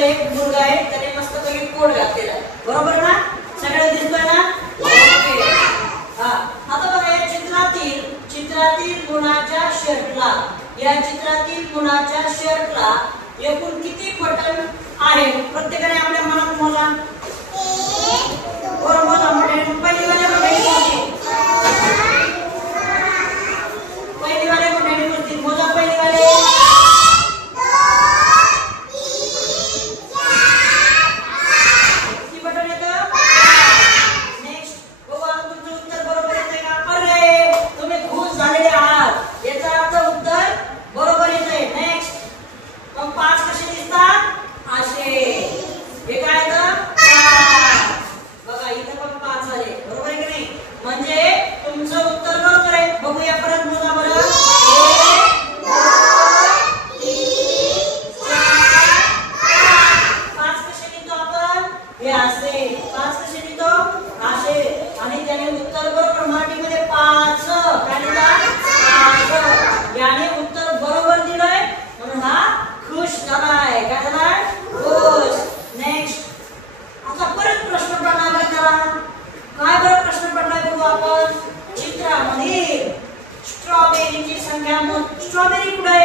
चित्रामध्ये एक मुलगा आहे, त्याने मस्त पैकी कोट घातलेला आहे, बरोबर ना? सगळ्यांना दिसतोय ना? ओके. हा, आता बघा या चित्रातील मुलाच्या शर्टला, या चित्रातील मुलाच्या शर्टला एकूण किती बटन आहेत? प्रत्येकाने आपल्या मनात मोजा. बरोबर मोजा. पहिली वाले मोठ्याने मोजतील. मोजा पहिली वाले. किती बटन येतं? नेक्स्ट बघू आता तुमचं उत्तर बरोबर येतंय का? अरे तुम्ही खुश झालेले आहात, याचा अर्थ उत्तर बरोबर येतंय. नेक्स्ट मग 5 कसे दिसतात? असे. हे काय येतं? 5. बघा इथं पण 5 आले, बरोबर आहे की नाही? म्हणजे तुमचं उत्तर बरोबर आहे. बघूया परत मोजा बरं. 1 2 3 4 5 कसे लिहितो आपण? हे असे. 5 कसे लिहितो? असे. आणि त्याने उत्तर बरोबर मराठीमध्ये 5 काय लिहिला? 5. याने उत्तर बरोबर दिलंय म्हणून हा खुश झालाय. काय झालाय? खुश. नेक्स्ट आता परत प्रश्न पडणार आहे त्याला. काय बरं प्रश्न पडलाय बघू आपण. चित्रामध्ये स्ट्रॉबेरीची संख्या मोज. स्ट्रॉबेरी कुठे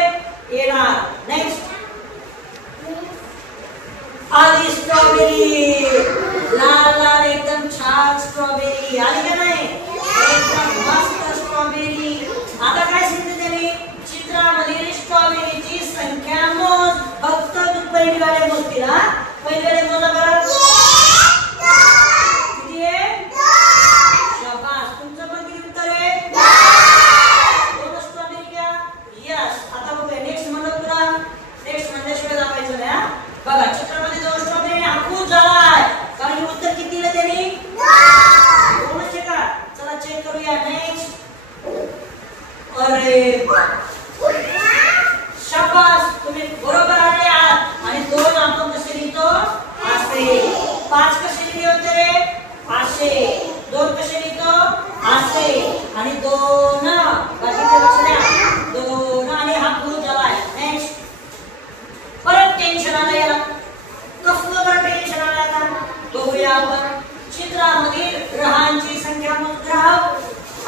येणार? नेक्स्ट आली स्ट्रॉबेरी. लाल लाल एकदम छान स्ट्रॉबेरी आली का नाही? एकदम मस्त स्ट्रॉबेरी. आता काय सांगितलं त्याने? चित्रामध्ये स्ट्रॉबेरीची संख्या मोज. फक्त पहिली वाले मोजतील. हा पहिली वाले मोजा बरं. किती आहे? 2. शाबास. तुमचं पण किती उत्तर आहे? 2 स्ट्रॉबेरी घ्या. यस. आता बघूया नेक्स्ट म्हणलं तुला. नेक्स्ट म्हणल्याशिवाय दाखवायचं नाही. हा बघा चित्रामध्ये 2 स्ट्रॉबेरी हा खुश झालाय कारण उत्तर किती दिलं त्यांनी? 2 आहे का? चला चेक करूया. नेक्स्ट. अरे शाबास, तुम्ही बरोबर आले आहात. आणि 2 आपण कसे लिहितो? असे. 5 कसे लिहिले होते? असे. 2 कसे लिहितो? असे. आणि 2 बाकीचे लक्ष द्या. 2 आणि हा खुश झालाय. नेक्स्ट परत टेन्शन आलं याला. कसलं बरं टेन्शन आलं आता? बघूया आपण. चित्रामधील ग्रहांची संख्या मोज. ग्रह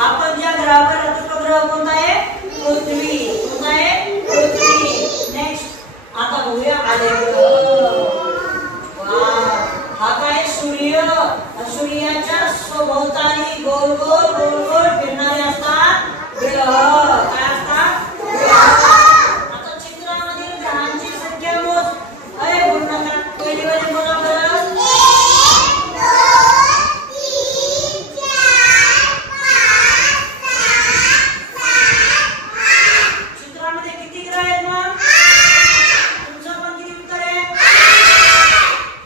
आपण ज्या ग्रहावर राहतो तो ग्रह कोणता आहे? पृथ्वी. कोणता आहे? पृथ्वी. नेक्स्ट आता बघूया आले ग्रह. वाह, हा काय? सूर्य. सूर्याच्या सभोवताली गोल गोल गोल गोल फिरणारे असतात ग्रह. काय असतात? ग्रह. आता चित्रामधील ग्रहांची संख्या मोज. अरे बोल नका. पहिली वाली मोजा बरं. 1 2 3 4 5 6 7 8. चित्रामध्ये किती ग्रह आहेत मग? तुमचं पण किती उत्तर आहे?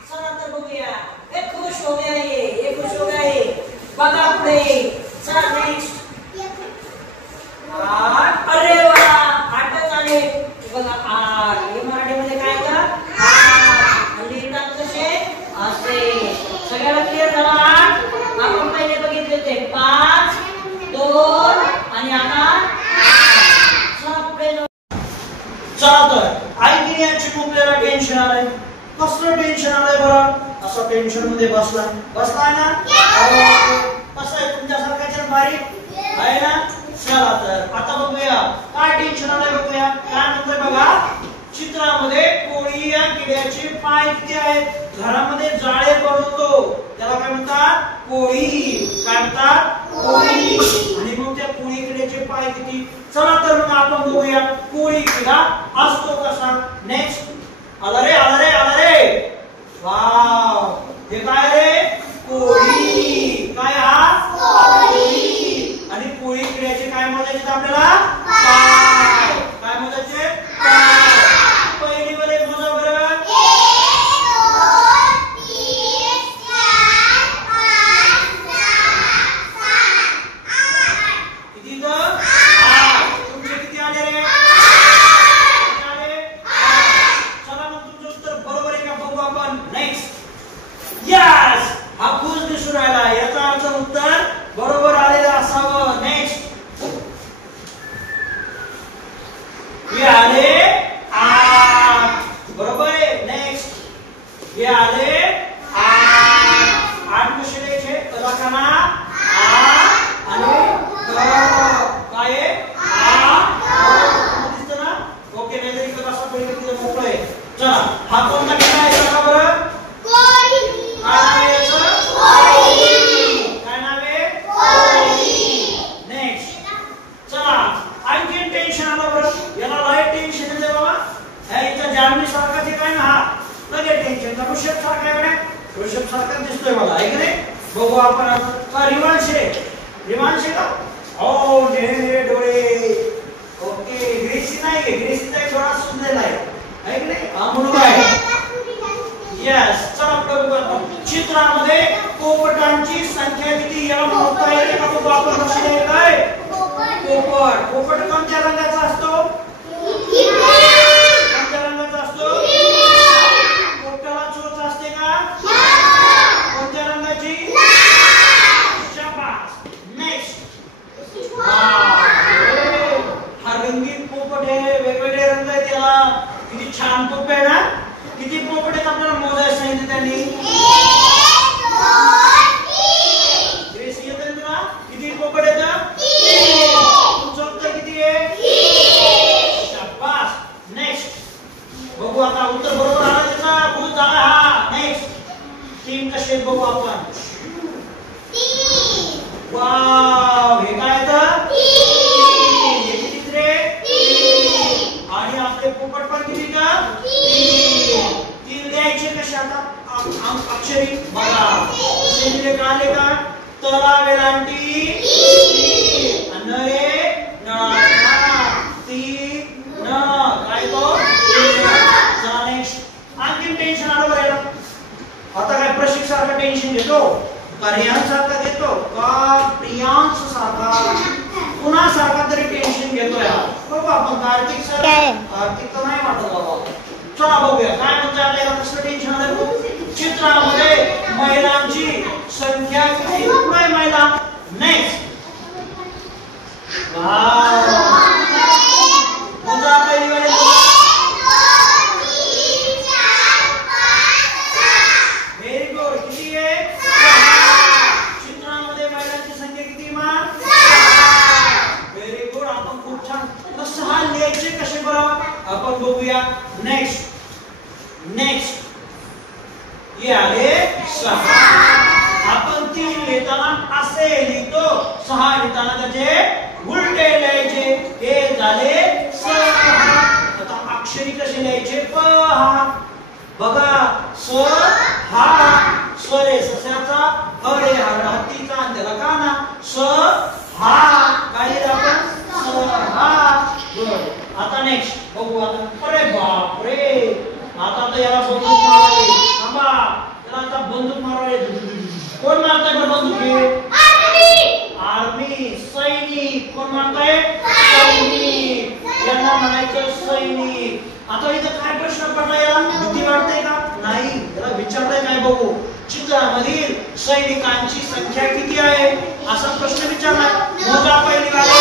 चला तर बघूया. हे खुश हो गया ये खुश हो गया ये. बघा पुढे. चला नेक्स्ट. अरे वा 8 आले. बघा 8. हे मराठीमध्ये काय का? 8. लिहितात कसे? असे. सगळ्याला क्लिअर झाला? 8 आपण पहिले बघितले होते. 5 2 आणि आता 8. चला पुढे जाऊ. चला तर ऐकिन यांची खूपल्याला टेन्शन आलंय. कसलं टेन्शन आलंय बरं? असं टेन्शन मध्ये बसलाय ना? कसं आहे तुमच्यासारख्याच्या बारीक आहे ना? चला तर आता बघूया काय टेन्शन आलंय. बघूया काय म्हणतोय बघा. चित्रामध्ये कोळी या किड्याचे पाय किती आहेत? घरामध्ये जाळे बनवतो त्याला काय म्हणतात? कोळी. काय म्हणतात? कोळी. आणि मग त्या कोळी किड्याचे पाय किती? चला तर मग आपण बघूया कोळी किडा असतो कसा. नेक्स्ट आला रे आला रे आला रे. वाव, हे काय रे? कोळी. काय हा? कोळी. आणि कोळी किड्याचे काय मोजायचे आपल्याला? पाय. काय मोजायचे? पाय. पहिली वाले मोजा बरं. 1 2 3 4 5 6 7 8. किती तर? 8. तुमचे किती आले रे? 8 आले. चला मग तुमचं हे आले आठ कसे लिहायचे कलाकाना आणि काय दिसतं ना ओके नाही तरी कसा पहिले तिथे मोकळं आहे चला हा कोणता खेळ आहे सांगा बरं काय नाव आहे नेक्स्ट चला आणखी टेन्शन आलं बरं याला लय टेन्शन येते बाबा ह्याच्या जामनी सारखा जे काय ना हा लगे टेन्शन ऋषभ सारखा आहे का ऋषभ सारखा दिसतोय मला आहे की नाही बघू आपण आता रिवांश का ओ नेहमी डोळे ओके ग्रेसी नाही ग्रेसीचा थोडा सुंदर आहे की नाही हा मुलगा आहे यस चला पुढे बघू आपण चित्रामध्ये पोपटांची संख्या किती याला मोजता येईल का बघू आपण कशी आहे काय पोपट कोणत्या रंगाचा असतो कोणत्या रंगाचा असतो पोपटाला चोच असते का कोणत्या रंगाची शाबास नेक्स्ट हा रंगीत पोपट आहे वेगवेगळे रंग आहेत त्याला किती छान पोपट आहे ना किती पोपट आहेत आपल्याला मोजायला सांगितले त्यांनी ग्रेसी येते तुला किती पोपट आहेत तुमचं उत्तर किती आहे शाबास नेक्स्ट बघू आता उत्तर बरोबर आला त्याचा भूत झाला हा नेक्स्ट तीन कसे बघू आपण वाव हे काय तर आणि आपले पोपट पण किती का तीन लिहायचे कसे आता अक्षरी बघा लिहिले का आले का तला वेलांटी नरे नळा ती न काय तो नेक्स्ट आणखी टेन्शन आलं बरं आता काय प्रशिक्षक सारखं टेन्शन घेतो का रियांश सारखा घेतो का प्रियांश सारखा पुन्हा सारखा तरी टेन्शन घेतोय बघू आपण कार्तिक सर कार्तिक तर नाही वाटत बाबा चला बघूया काय म्हणते आपल्याला कसं टेन्शन आलं चित्रामध्ये महिलांची संख्या किती पुढे महिला नेक्स्ट मुद्दा पहिली वेळेस व्हेरी गुड किती आहे चित्रामध्ये महिलांची संख्या किती मा व्हेरी गुड आपण खूप छान कसं हा लिहायचे कसे बरं आपण बघूया नेक्स्ट ये आले सहा आपण तीन लिहिताना असे लिहितो सहा लिहिताना त्याचे उलटे लिहायचे हे झाले सहा आता अक्षरी कसे लिहायचे प हा बघा स हा स्वरे सस्याचा हरे हत्तीचा आणि त्याला काना स हा काय लिहिलं आपण स हा गुड आता नेक्स्ट बघू आता अरे बाप रे आता तर याला बंदूक मारावे थांबा त्याला आता बंदूक मारावे कोण मारताय बंदूक हे आर्मी सैनिक कोण मारताय सैनिक यांना म्हणायचं सैनिक आता इथं काय प्रश्न पडला याला भीती वाटते का नाही त्याला विचारलंय काय बघू चित्रामधील सैनिकांची संख्या किती आहे असा प्रश्न विचारलाय मोजा पहिली वाले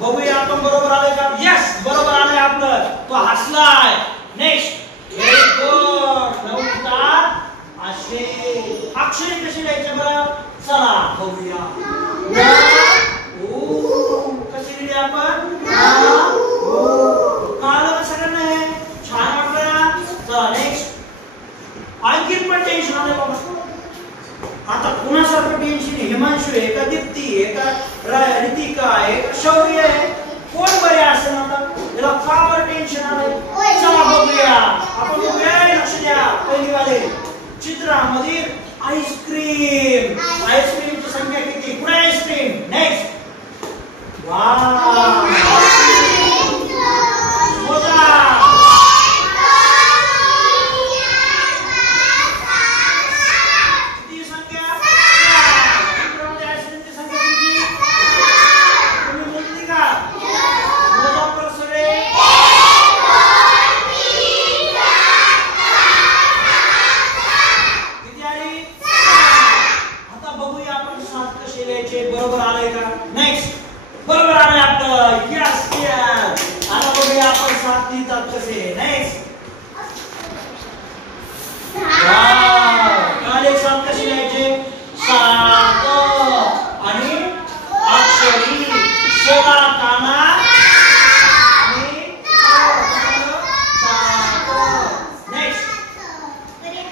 बघूया आपण बरोबर आले का यस बरोबर आले आपलं तो हसलाय नेक्स्ट व्हेरी गुड नवतात असे अक्षरे कशी लिहायचे बरं चला बघूया ओ कशी लिहिली आपण काल सगळ्यांना हे छान वाटलं ना चला नेक्स्ट आणखी पण टेन्शन आलं बाबा आता कुणासारखं टेन्शन हिमांशू आहे का दीप्ती आहे का रितिका आहे का शौर्य आहे कोण बरे असेल आता याला का बरं टेन्शन आलंय चला बघूया आपण बघूया लक्ष द्या पहिली वाले चित्रामधील आईस्क्रीमची संख्या किती पुढे आईस्क्रीम नेक्स्ट वाव आपण 7 लिहितात कसे. नेक्स्ट काल एक 7 कसे लिहायचे 7 आणि अक्षरी सोळा काना आणि 7. नेक्स्ट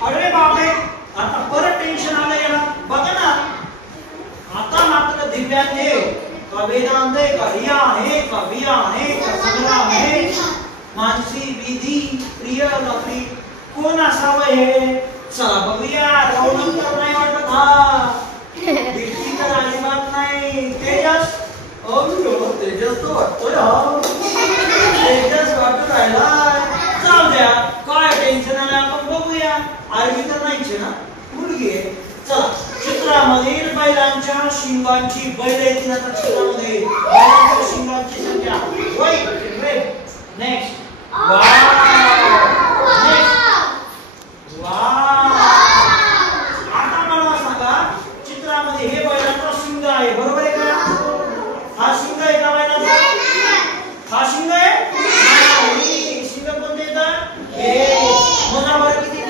अरे बापरे आता परत टेन्शन आलं याला. बघा ना आता मात्र दिव्यांग आहे का वेदांत आहे का रिया आहे का विया आहे का संग्राम आहे मानसी विधी प्रिय लक्ष्मी कोण असावं हे. चला बघूया. रौनक तर नाही वाटत. हा दीप्ती तर अजिबात नाही. तेजस तेजस तो वाटतोय. तेजस वाटत राहिला. जाऊ द्या काय टेन्शन आलं आपण बघूया. आरवी तर नाहीच ना मुलगी आहे. चला चित्रामधील बैलांच्या शिंगांची बैल येतील आता चित्रामध्ये बैलांच्या शिंगांची संख्या. नेक्स्ट आता मला सांगा चित्रामध्ये हे बैलांचा शिंग आहे बरोबर आहे का. हा शिंग आहे का बैलाचा. हा शिंग आहे. शिंग कोणते येतात हे मनावर किती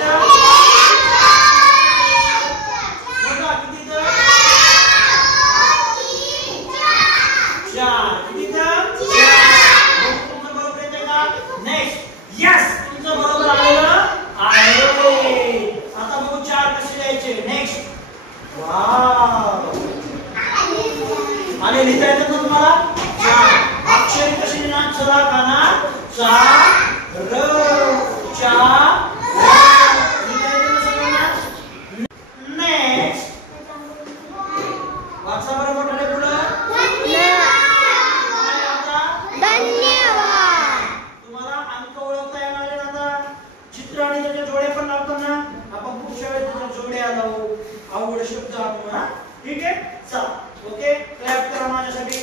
आणि लिहिता येतं ना तुम्हाला. अक्षरी कशी लिहिणार चला काना चा र चा लिहिता येतं ना सगळ्यांना. नेक्स्ट वाचा बरं मोठे पुढं. धन्यवाद. तुम्हाला अंक ओळखता येणार आहे आता. चित्र आणि त्याचे जोडे पण लावतो ना आपण पुढच्या वेळेस त्याच्या जोड्या लावू. अवघड शब्द आपण. ठीक आहे चला ओके क्लॅप करा माझ्यासाठी.